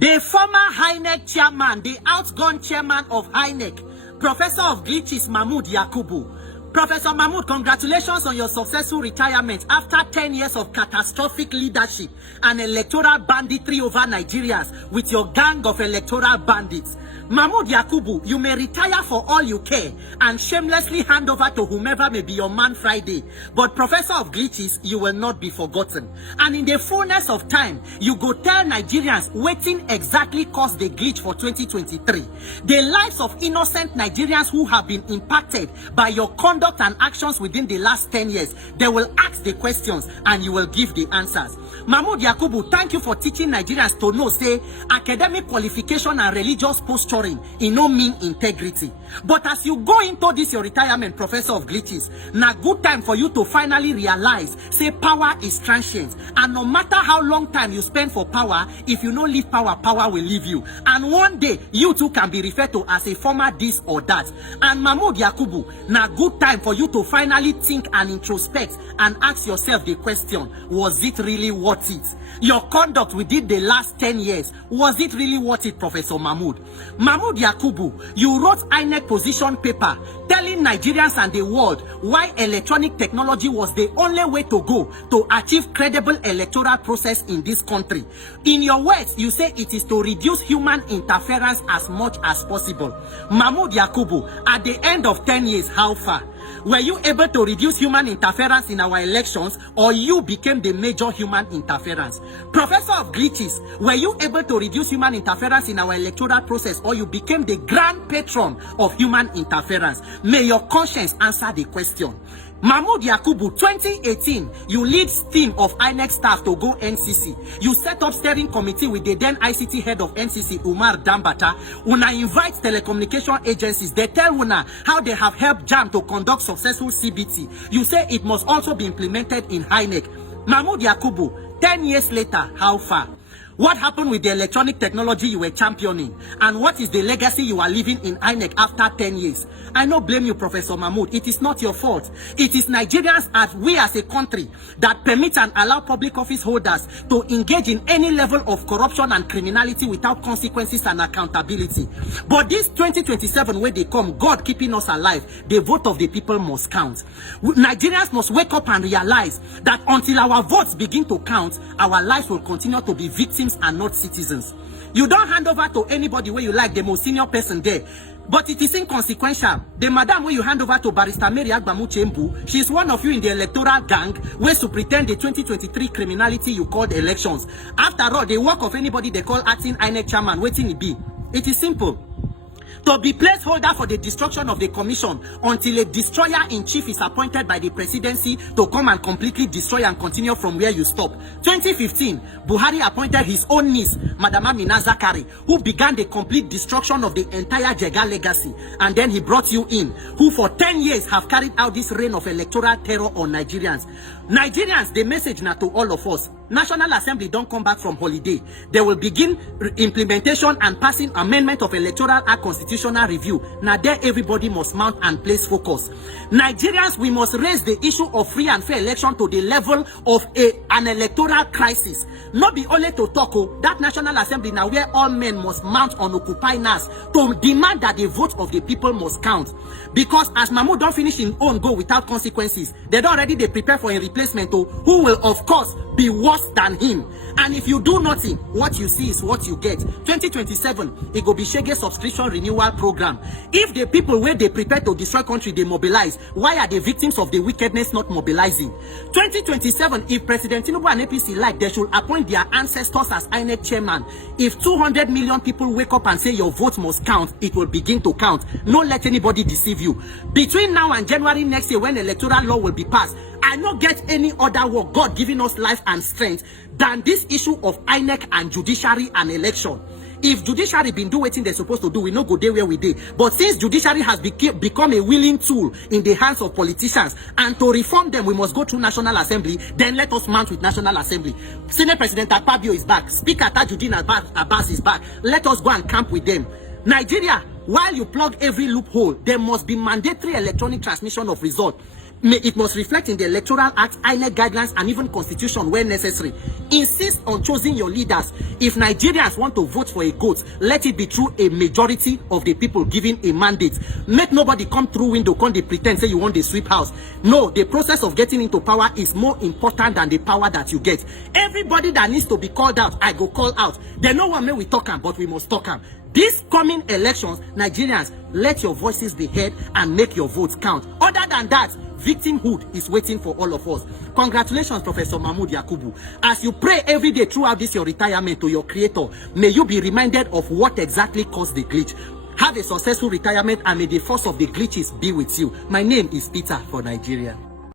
The former INEC chairman, the outgone chairman of INEC, Professor of Glitches Mahmood Yakubu. Professor Mahmood, congratulations on your successful retirement after 10 years of catastrophic leadership and electoral banditry over Nigerians with your gang of electoral bandits. Mahmood Yakubu, you may retire for all you care and shamelessly hand over to whomever may be your man Friday. But Professor of Glitches, you will not be forgotten. And in the fullness of time, you go tell Nigerians waiting exactly caused the glitch for 2023. The lives of innocent Nigerians who have been impacted by your conduct and actions within the last 10 years, they will ask the questions and you will give the answers. Mahmood Yakubu, thank you for teaching Nigerians to know, say, academic qualification and religious posturing in no mean integrity. But as you go into this your retirement, Professor of Glitches, now good time for you to finally realize, say, power is transient. And no matter how long time you spend for power, if you don't leave power, power will leave you. And one day, you too can be referred to as a former this or that. And Mahmood Yakubu, now good time for you to finally think and introspect and ask yourself the question, was it really worth it? Your conduct within the last 10 years, was it really worth it, Professor Mahmood? Mahmood Yakubu, you wrote INEC position paper telling Nigerians and the world why electronic technology was the only way to go to achieve credible electoral process in this country. In your words, you say it is to reduce human interference as much as possible. Mahmood Yakubu, at the end of 10 years, how far? Were you able to reduce human interference in our elections, or you became the major human interference? Professor of Glitches, were you able to reduce human interference in our electoral process, or you became the grand patron of human interference? May your conscience answer the question. Mahmood Yakubu, 2018, you lead team of INEC staff to go NCC. You set up steering committee with the then ICT head of NCC, Umar Dambata. Una invite telecommunication agencies. They tell Una how they have helped JAM to conduct successful CBT. You say it must also be implemented in INEC. Mahmood Yakubu, 10 years later, how far? What happened with the electronic technology you were championing? And what is the legacy you are leaving in INEC after 10 years? I don't blame you, Professor Mahmood. It is not your fault. It is Nigerians, as we as a country, that permit and allow public office holders to engage in any level of corruption and criminality without consequences and accountability. But this 2027, when they come, God keeping us alive, the vote of the people must count. Nigerians must wake up and realize that until our votes begin to count, our lives will continue to be victims and not citizens. You don't hand over to anybody where you like, the most senior person there, but it is inconsequential. The madam where you hand over to Barrister Mary Agbamu Chembu, she is one of you in the electoral gang where to pretend the 2023 criminality you called elections. After all, the work of anybody they call acting INEC chairman, waiting it be. It is simple. To be placeholder for the destruction of the commission until a destroyer-in-chief is appointed by the presidency to come and completely destroy and continue from where you stop. 2015, Buhari appointed his own niece, Madam Amina Zakari, who began the complete destruction of the entire Jega legacy. And then he brought you in, who for 10 years have carried out this reign of electoral terror on Nigerians. Nigerians, the message now to all of us, National Assembly don't come back from holiday. They will begin implementation and passing amendment of Electoral Act constitutional review. Now there everybody must mount and place focus. Nigerians, we must raise the issue of free and fair election to the level of an electoral crisis. Not be only to talk, that National Assembly now where all men must mount on Occupy NAS to demand that the vote of the people must count. Because as Mahmoud don't finish in own go without consequences, they don't already they prepare for a replacement who will of course be worse than him. And if you do nothing, what you see is what you get. 2027, it go be Shege subscription renewal program. If the people where they prepare to destroy country, they mobilize, why are the victims of the wickedness not mobilizing? 2027, if President Tinubu and APC like, they should appoint their ancestors as INEC chairman. If 200 million people wake up and say your vote must count, it will begin to count. Don't let anybody deceive you. Between now and January next year, when electoral law will be passed, I not get any other work God giving us life and strength than this issue of INEC and judiciary and election. If judiciary been doing what they're supposed to do, we no go there where we did. But since judiciary has become a willing tool in the hands of politicians, and to reform them, we must go through National Assembly, then let us mount with National Assembly. Senate President Akpabio is back. Speaker Tajuddin Abbas is back. Let us go and camp with them. Nigeria, while you plug every loophole, there must be mandatory electronic transmission of results. It must reflect in the Electoral Act, INEC guidelines, and even Constitution where necessary. Insist on choosing your leaders. If Nigerians want to vote for a goat, let it be through a majority of the people giving a mandate. Make nobody come through window, come they pretend say you want the sweep house. No, the process of getting into power is more important than the power that you get. Everybody that needs to be called out, I go call out. They know what may we talk am, but we must talk am. These coming elections, Nigerians, let your voices be heard and make your votes count. Other than that, victimhood is waiting for all of us. Congratulations, Professor Mahmood Yakubu. As you pray every day throughout this your retirement to your creator, may you be reminded of what exactly caused the glitch. Have a successful retirement and may the force of the glitches be with you. My name is Peter for Nigeria.